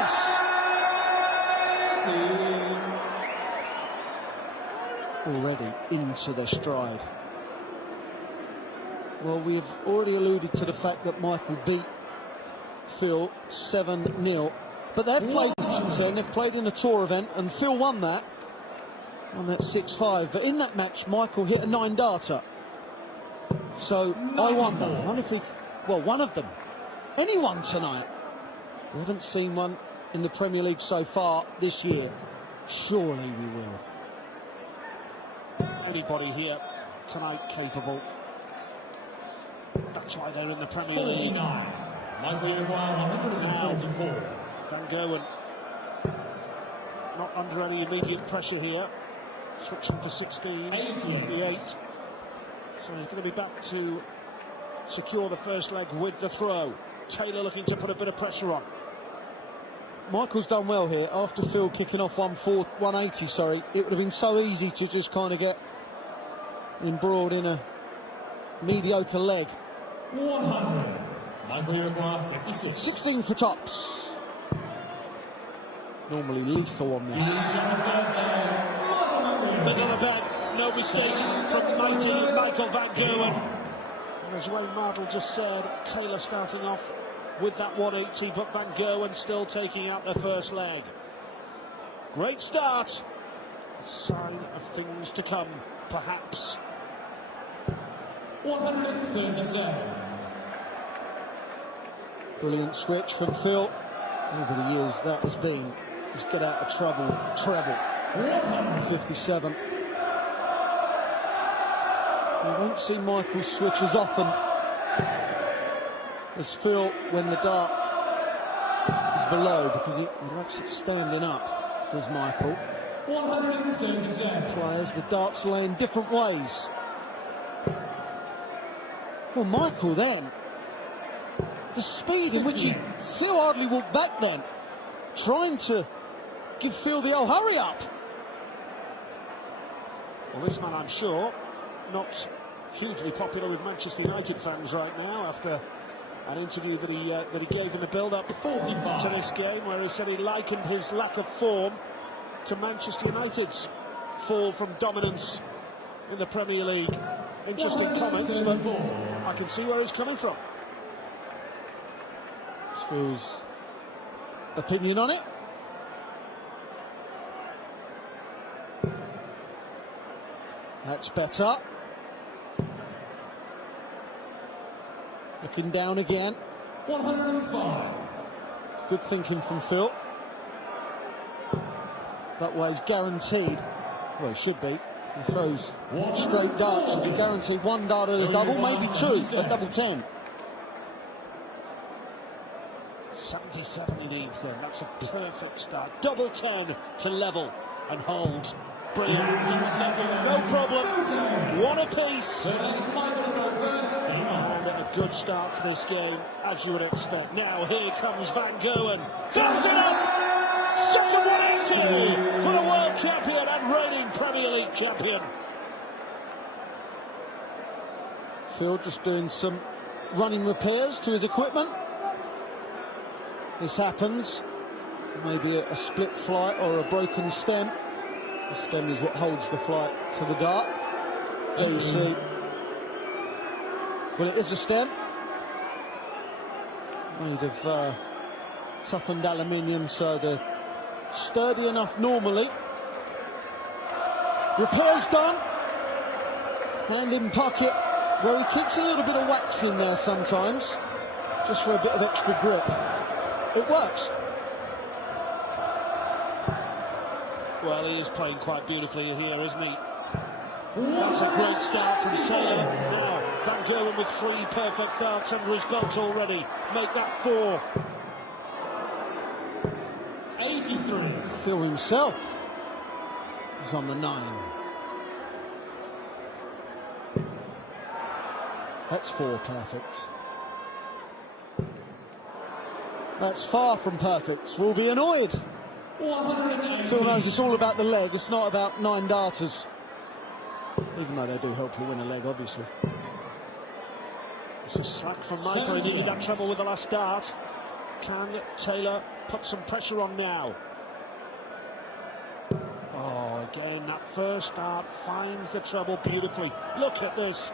does. Already into their stride. Well, we've already alluded to the fact that Michael beat Phil 7-0, but they've played since then. They've played in a tour event, and Phil won that 6-5. But in that match, Michael hit a 9-darter. So I wonder if we, well, one of them, anyone tonight. We haven't seen one in the Premier League so far this year. Surely we will. Anybody here tonight capable. That's why they're in the Premier League. Now, Van Gerwen not under any immediate pressure here. Switching for 16, 88. So he's going to be back to secure the first leg with the throw. Taylor looking to put a bit of pressure on. Michael's done well here. After Phil kicking off 180, sorry, it would have been so easy to just kind of get embroiled in a mediocre leg. 100. Michael 56. 16 for tops. Normally lethal on this. Middle of the bed, no mistake from mighty Michael Van Gerwen. And as Wayne Mardle just said, Taylor starting off with that 180, but Van Gerwen still taking out their first leg. Great start. A sign of things to come, perhaps. 137. Brilliant switch from Phil. Over the years, that has been his get out of trouble treble. 57. You won't see Michael switch as often as Phil when the dart is below, because he likes it standing up, does Michael. 137. Players, the darts lay in different ways. Well, Michael then, the speed in which Phil hardly walked back then, trying to give Phil the old hurry up. Well, this man, I'm sure, not hugely popular with Manchester United fans right now, after an interview that he gave in the build-up to this game, where he said he likened his lack of form to Manchester United's fall from dominance in the Premier League. Interesting comments, but I can see where he's coming from. That's Phil's opinion on it. That's better. Looking down again. 105. Good thinking from Phil. That way's guaranteed. Well, it should be. He throws straight darts. He'll be guaranteed one dart at a double, maybe two at double 10. 77 he needs then. That's a perfect start. Double 10 to level and hold. Brilliant. No problem. One apiece. And a good start to this game, as you would expect. Now here comes Van Gerwen. Fills it up. Second 180 for the world champion and reigning Premier League champion. Phil just doing some running repairs to his equipment. This happens. Maybe a split flight or a broken stem. The stem is what holds the flight to the dart. There you see. Well, it is a stem. Made of toughened aluminium, so they're sturdy enough normally. Repairs done. Hand in pocket, where he keeps a little bit of wax in there sometimes, just for a bit of extra grip. It works. Well, he is playing quite beautifully here, isn't he? That's a great start from Taylor. Now, Van Gerwen with 3 perfect darts under his belt already. Make that 4. 83. Phil himself is on the 9. That's 4 perfect. That's far from perfect. We'll be annoyed. 180. Phil knows it's all about the leg, it's not about 9 darters. Even though they do help you win a leg, obviously. It's a slack from Michael. He needed that treble with the last dart. Can Taylor put some pressure on now? Oh, again, that first start finds the treble beautifully. Look at this.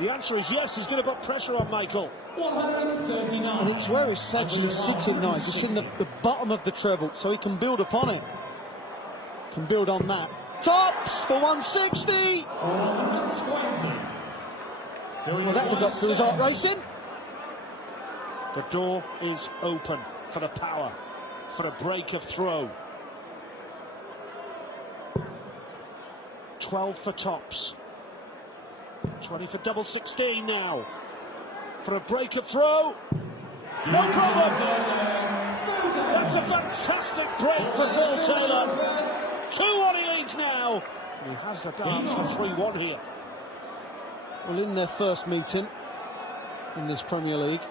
The answer is yes, he's going to put pressure on Michael. 139. And it's where it's actually sitting now, just in the bottom of the treble, so he can build upon it. Can build on that. Tops for 160. 120. Well, that will go through his art racing. The door is open for the power, for a break of throw. 12 for tops. 20 for double 16 now. For a break of throw. No problem. That's a fantastic break for Phil Taylor. 2-1 he leads now. He has the dance for 3-1 here. Well, in their first meeting in this Premier League,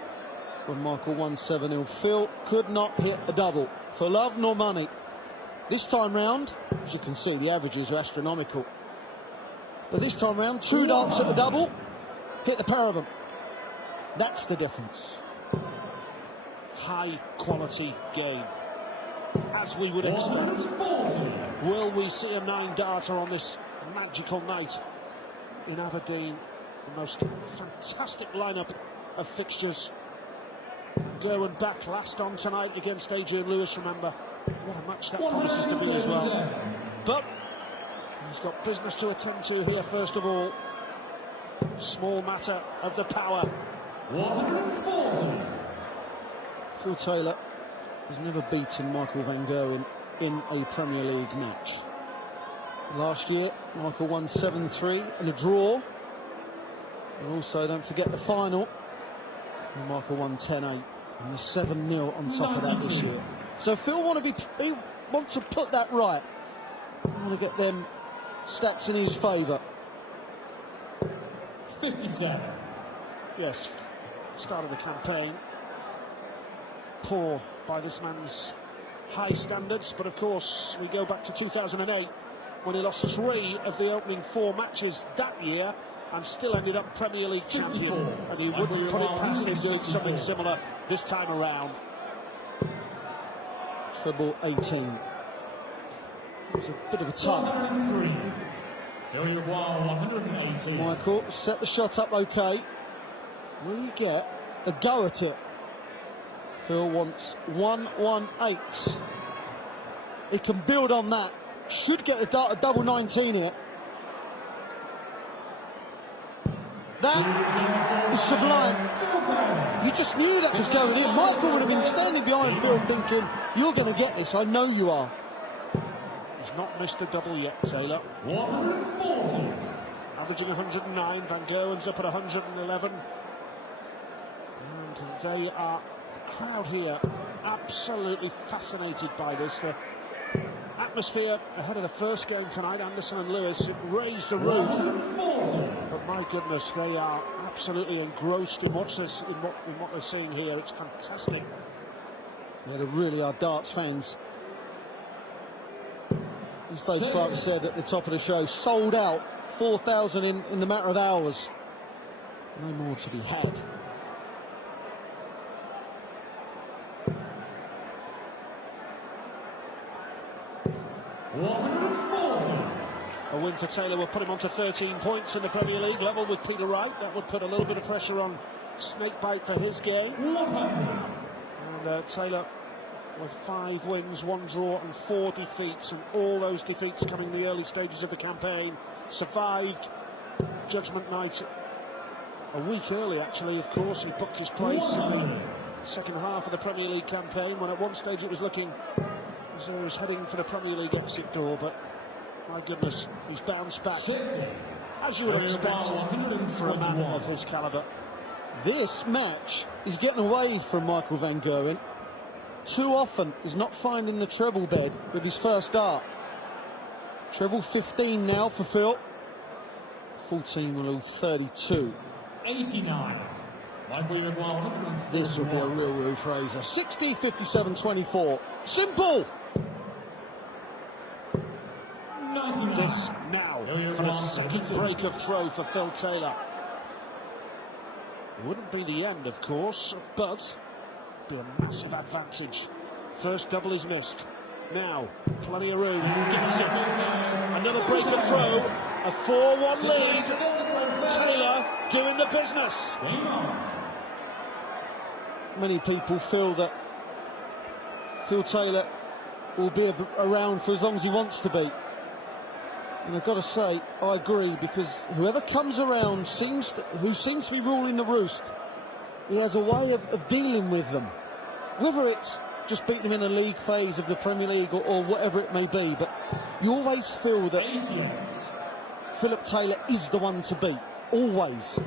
when Michael won 7-0, Phil could not hit a double for love nor money. This time round, as you can see, the averages are astronomical. But this time round, 2 darts at the double, hit the pair of them. That's the difference. High quality game, as we would expect. Will we see a 9-darter on this magical night in Aberdeen? The most fantastic lineup of fixtures. Gerwen back last on tonight against Adrian Lewis, remember. What a match that promises to be as well. But he's got business to attend to here first of all. Small matter of the power. 140. Phil Taylor has never beaten Michael van Gerwen in a Premier League match. Last year, Michael won 7-3 in a draw. And also, don't forget the final. And Michael won 10-8 and the 7-0 on top of that this year. So Phil wants to put that right. Want to get them stats in his favour. 57. Yes, start of the campaign. Poor by this man's high standards, but of course we go back to 2008 when he lost 3 of the opening 4 matches that year and still ended up Premier League champion, and he wouldn't put it past him doing something similar this time around. Treble 18. It was a bit of a tug. 180. Michael set the shot up okay. Will he get a go at it? Phil wants 118. He can build on that. Should get a double 19 here. That is sublime. You just knew that was going in. Michael would have been standing behind Phil thinking, you're going to get this, I know you are. He's not missed a double yet, Taylor. 140. Averaging 109, Van Gerwen's up at 111. And they are, the crowd here, absolutely fascinated by this. The atmosphere ahead of the first game tonight, Anderson and Lewis, it raised the roof. 140. But my goodness, they are absolutely engrossed in what they're seeing here. It's fantastic. Yeah, they really are darts fans. As both Clark said at the top of the show, sold out, 4,000 in the matter of hours. No more to be had. A win for Taylor will put him on to 13 points in the Premier League, level with Peter Wright. That would put a little bit of pressure on Snakebite for his game. And Taylor with 5 wins, 1 draw and 4 defeats, and all those defeats coming in the early stages of the campaign. Survived Judgment Night a week early, actually, of course. He booked his place in the second half of the Premier League campaign, when at one stage it was looking as though he was heading for the Premier League exit door, but my goodness, he's bounced back, as you would expect for a man of his calibre. This match is getting away from Michael van Gerwen. Too often he's not finding the treble bed with his first dart. Treble 15 now for Phil. 14 will lose 32. 89. This will be a real roof raiser. 60, 57, 24. Simple! 99. This now for a second break of throw for Phil Taylor. It wouldn't be the end, of course, but be a massive advantage. First double is missed. Now, plenty of room. Gets it. Another break and throw. A 4-1 lead. Taylor doing the business. Many people feel that Phil Taylor will be around for as long as he wants to be. And I've got to say, I agree, because whoever comes around who seems to be ruling the roost, he has a way of dealing with them. Whether it's just beating them in a league phase of the Premier League or whatever it may be, but you always feel that Philip Taylor is the one to beat. Always.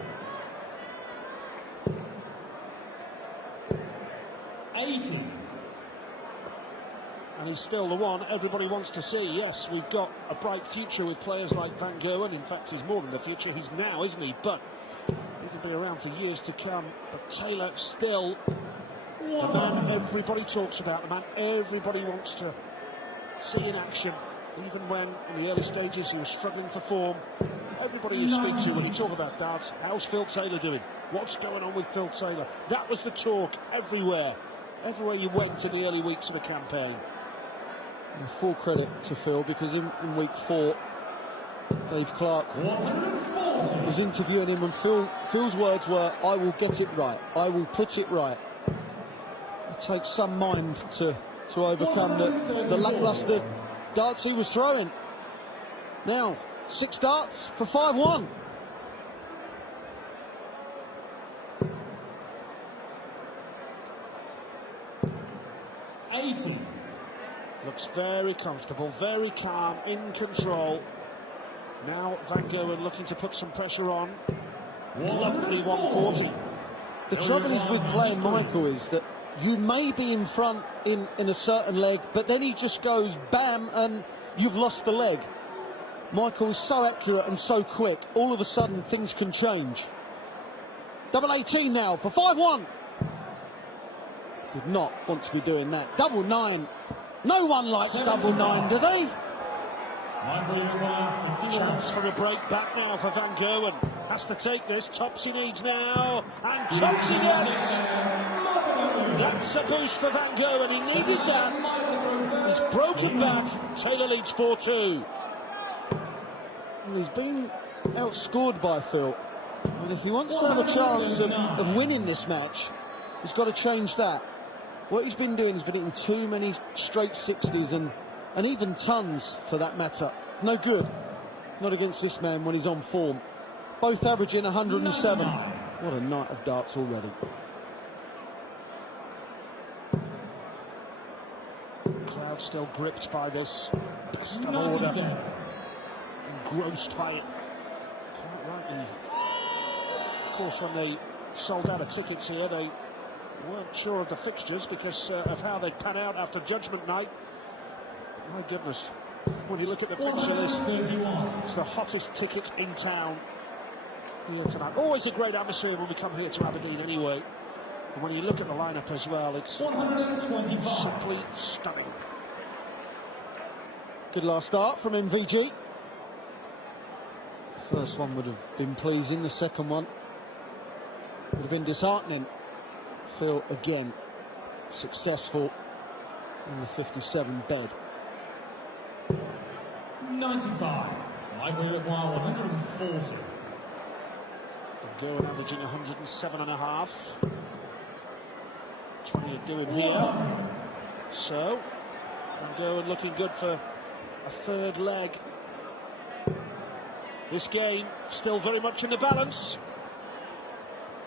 80. And he's still the one everybody wants to see. Yes, we've got a bright future with players like Van Gerwen. In fact, he's more than the future. He's now, isn't he? But he can be around for years to come. But Taylor still the man everybody talks about, the man everybody wants to see in action. Even when, in the early stages, he was struggling for form. Everybody you speak to when you talk about darts, how's Phil Taylor doing? What's going on with Phil Taylor? That was the talk everywhere. Everywhere you went in the early weeks of the campaign. And full credit to Phil, because in week 4, Dave Clark was interviewing him, and Phil's words were, "I will get it right. I will put it right." It takes some mind to overcome the lacklustre darts he was throwing. Now, 6 darts for 5-1. Looks very comfortable, very calm, in control. Now Van Gerwen looking to put some pressure on. Lovely 140. The trouble is with playing Michael is that you may be in front in a certain leg, but then he just goes bam and you've lost the leg. Michael is so accurate and so quick, all of a sudden things can change. Double 18 now for 5-1. Did not want to be doing that. Double 9. No one likes double 9, do they? Chance for a break back now for Van Gerwen. Has to take this. Tops he needs now. And tops he gets. That's a boost for Van Gerwen. He needed that. He's broken back. Taylor leads 4-2. Well, he's been outscored by Phil. And if he wants to have a chance of winning this match, he's got to change that. What he's been doing is been hitting too many straight 60s and even tons for that matter. No good. Not against this man when he's on form. Both averaging 107. What a night of darts already. Crowd still gripped by this. Best of order. Engrossed by it. Quite rightly. Of course, when they sold out of tickets here, they weren't sure of the fixtures because of how they'd pan out after Judgment Night. My goodness, when you look at the fixture list, it's the hottest ticket in town here tonight. Always a great atmosphere when we come here to Aberdeen anyway. And when you look at the lineup as well, it's simply stunning. Good last start from MVG. The first one would have been pleasing, the second one would have been disheartening. Phil again successful in the 57 bed. 95. Likely require 140. Van Gerwen averaging 107.5. 20 are doing here. So Van Gerwen looking good for a third leg. This game still very much in the balance.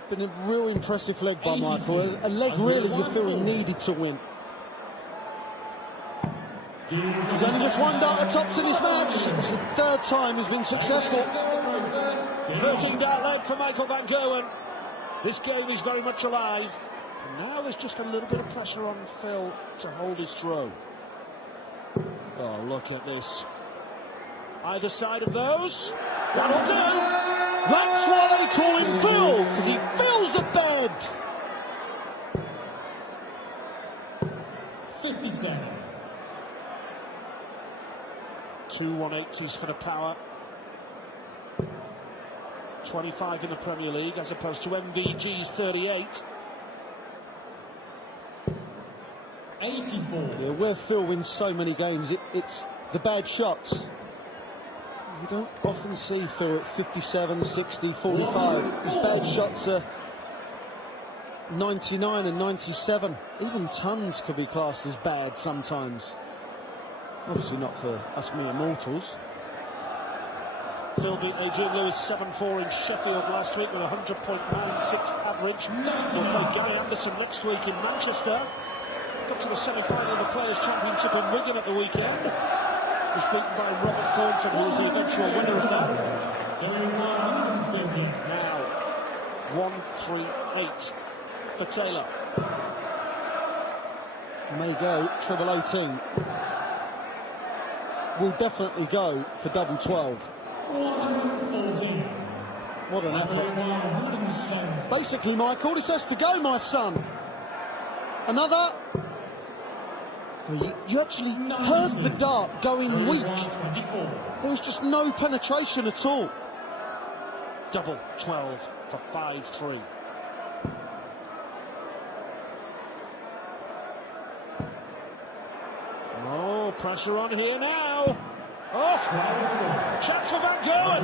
Been a real impressive leg by Michael. A leg really you feel he needed to win. He's only just 1 dart at tops in this match. It's the 3rd time he's been successful. 13 dart leg for Michael Van Gerwen. This game is very much alive. And now there's just a little bit of pressure on Phil to hold his throw. Oh, look at this. Either side of those. That'll do. That's why they call him Phil, because he fills the bed. 57. 2 180s for the power. 25 in the Premier League as opposed to MVG's 38. 84. Yeah, where Phil wins so many games, it's the bad shots. You don't often see Phil at 57, 60, 45. His bad shots are 99 and 97. Even tons could be classed as bad sometimes. Obviously not for us mere mortals. Phil beat Adrian Lewis 7-4 in Sheffield last week with a 100.96 average. We'll play Gary Anderson next week in Manchester. Got to the semi-final of the Players' Championship in Wigan at the weekend. Was beaten by Robert Thornton, who was the eventual winner of that. Now, 1-3-8 for Taylor. May go, treble 18. Will definitely go for double 12. 114. What an effort. 170. Basically, Michael, this has to go, my son. Another. You actually heard the dart going weak. There was just no penetration at all. Double 12 for 5-3. Oh, pressure on here now. Oh, chance for Van Gerwen.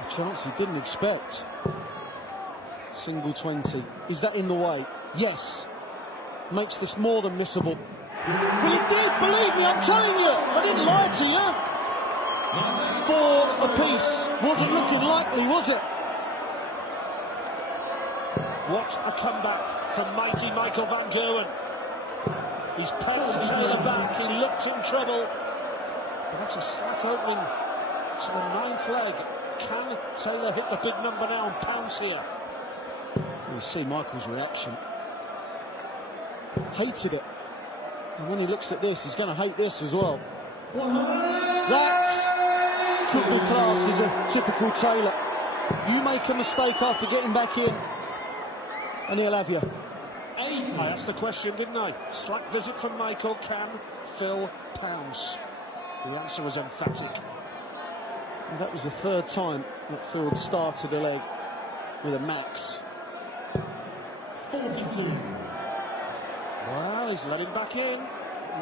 A chance he didn't expect. Single 20. Is that in the way? Yes. Makes this more than missable. Well, it did, believe me, I'm telling you. I didn't lie to you. 4 apiece. Wasn't looking likely, was it? What a comeback from mighty Michael Van Gerwen. He's pegged Taylor back, he looked in trouble. But that's a slack opening to the 9th leg. Can Taylor hit the big number now and pounce here? You see Michael's reaction. Hated it. And when he looks at this, he's going to hate this as well. That could be classed as a typical Taylor. You make a mistake after getting back in, and he'll have you. I asked the question, didn't I? Slack visit from Michael. Can Phil pounce? The answer was emphatic. And that was the 3rd time that Phil had started a leg with a max. 42. Well, he's let him back in.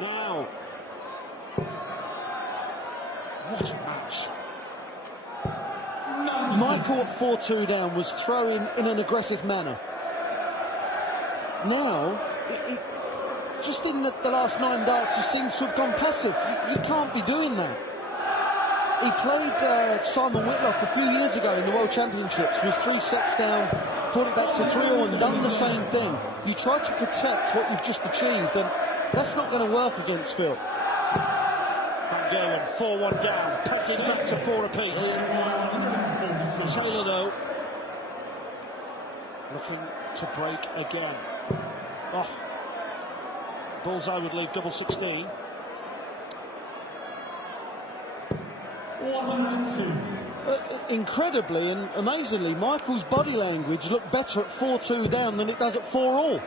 Now. What a match. Michael at 4-2 down was throwing in an aggressive manner. Now, just in the last 9 darts, he seems to have gone passive. You can't be doing that. He played Simon Whitlock a few years ago in the World Championships, was 3 sets down, brought it back to 3-all and done the same thing. You try to protect what you've just achieved, and that's not going to work against Phil. Van Gerwen, 4-1 down, packing back to 4 apiece. Taylor, though, looking to break again. Oh, bullseye would leave double 16. 102. Incredibly and amazingly, Michael's body language looked better at 4-2 down than it does at 4-all.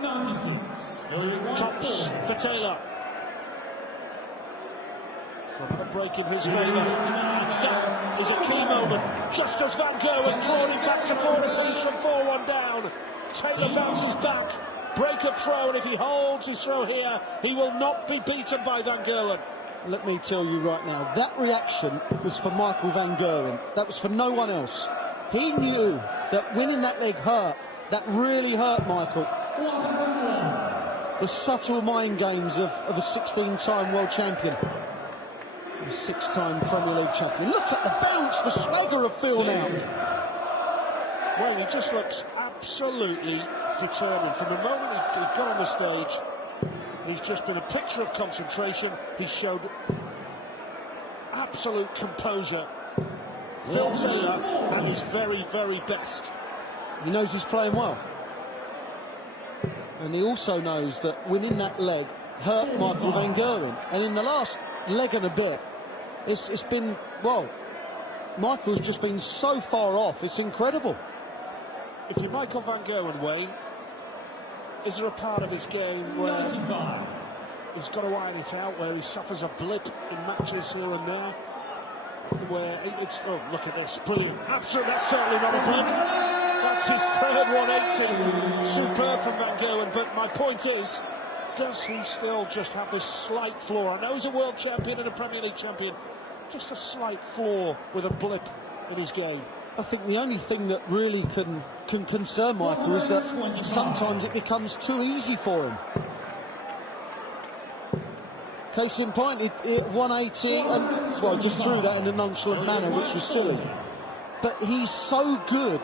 96. Tops for Taylor. So another break in his favour. That is a key moment. Just as Van Gerwen clawing back to 4 apiece from 4-1 down. Taylor bounces back. Break up throw, and if he holds his throw here, he will not be beaten by Van Gerwen. Let me tell you right now, that reaction was for Michael Van Gerwen. That was for no one else. He knew that winning that leg hurt. That really hurt Michael. 101. The subtle mind games of a 16-time world champion. A 6-time Premier League champion. Look at the bounce, the swagger of Phil now. Well, he just looks absolutely determined. From the moment he got on the stage, he's just been a picture of concentration. He showed absolute composure. Phil Taylor at his very, very best. He knows he's playing well. And he also knows that winning that leg hurt Michael Van Gerwen. And in the last leg and a bit, it's been, well, Michael's just been so far off, it's incredible. If you're Michael Van Gerwen, Wayne, is there a part of his game where 95. he's got to iron it out, where he suffers a blip in matches here and there, where it's, oh, look at this, brilliant, absolutely, that's certainly not a blip, That's his third 180. Superb from Van Gerwen, but my point is, does he still just have this slight flaw? I know he's a world champion and a Premier League champion, just a slight flaw with a blip in his game. I think the only thing that really can concern Michael is that sometimes it becomes too easy for him. Case in point, 180, and well, just threw that in a nonchalant manner, which was silly. But he's so good,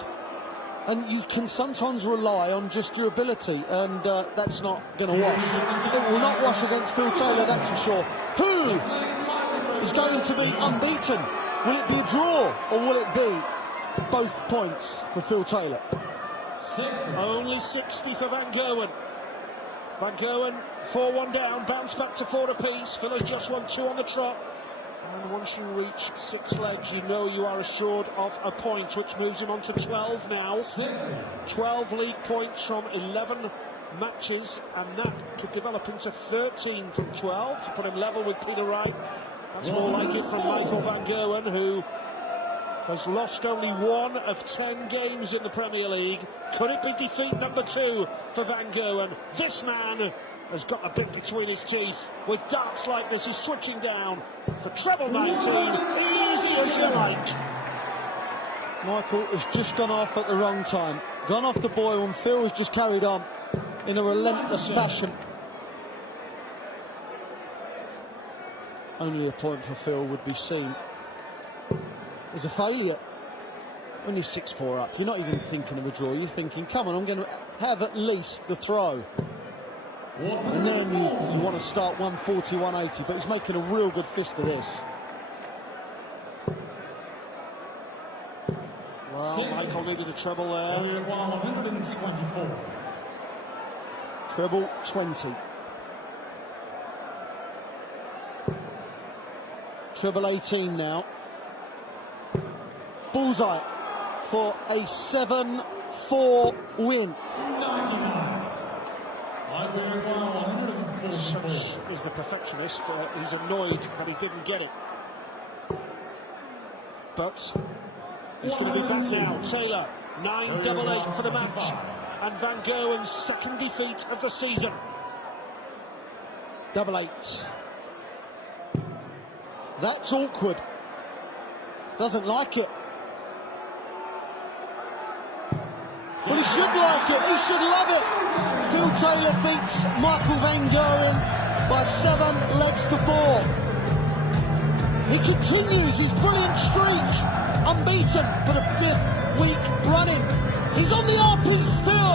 and you can sometimes rely on just your ability, and that's not going to wash. It will not wash against Phil Taylor, that's for sure. Who is going to be unbeaten? Will it be a draw, or will it be both points for Phil Taylor? 60. Only 60 for Van Gerwen. Van Gerwen 4-1 down, bounce back to 4 apiece. Phil has just won 2 on the trot. And once you reach 6 legs, you know you are assured of a point, which moves him on to 12 now. 60. 12 league points from 11 matches, and that could develop into 13 from 12 to put him level with Peter Wright. That's more like it from Michael Van Gerwen, who has lost only 1 of 10 games in the Premier League. Could it be defeat number 2 for Van Gerwen? This man has got a bit between his teeth. With darts like this, he's switching down for treble 19. Easy as you like. Michael has just gone off at the wrong time. Gone off the boil, and Phil has just carried on in a relentless fashion. Only a point for Phil would be seen as a failure. When you're 6-4 up, you're not even thinking of a draw. You're thinking, come on, I'm going to have at least the throw. And then you want to start 140, 180, but he's making a real good fist of this. Well, Michael needed a treble there. 124. Treble 20. Treble 18 now. Bullseye for a 7-4 win. 99. Such is the perfectionist. He's annoyed that he didn't get it. But he's going to be back now. Taylor, 9-8 for the match. And Van Gerwen's second defeat of the season. 8-8. That's awkward. Doesn't like it. Well, he should like it. He should love it. Phil Taylor beats Michael Van Gerwen by 7 legs to 4. He continues his brilliant streak, unbeaten for the 5th week running. He's on the up, he's Phil.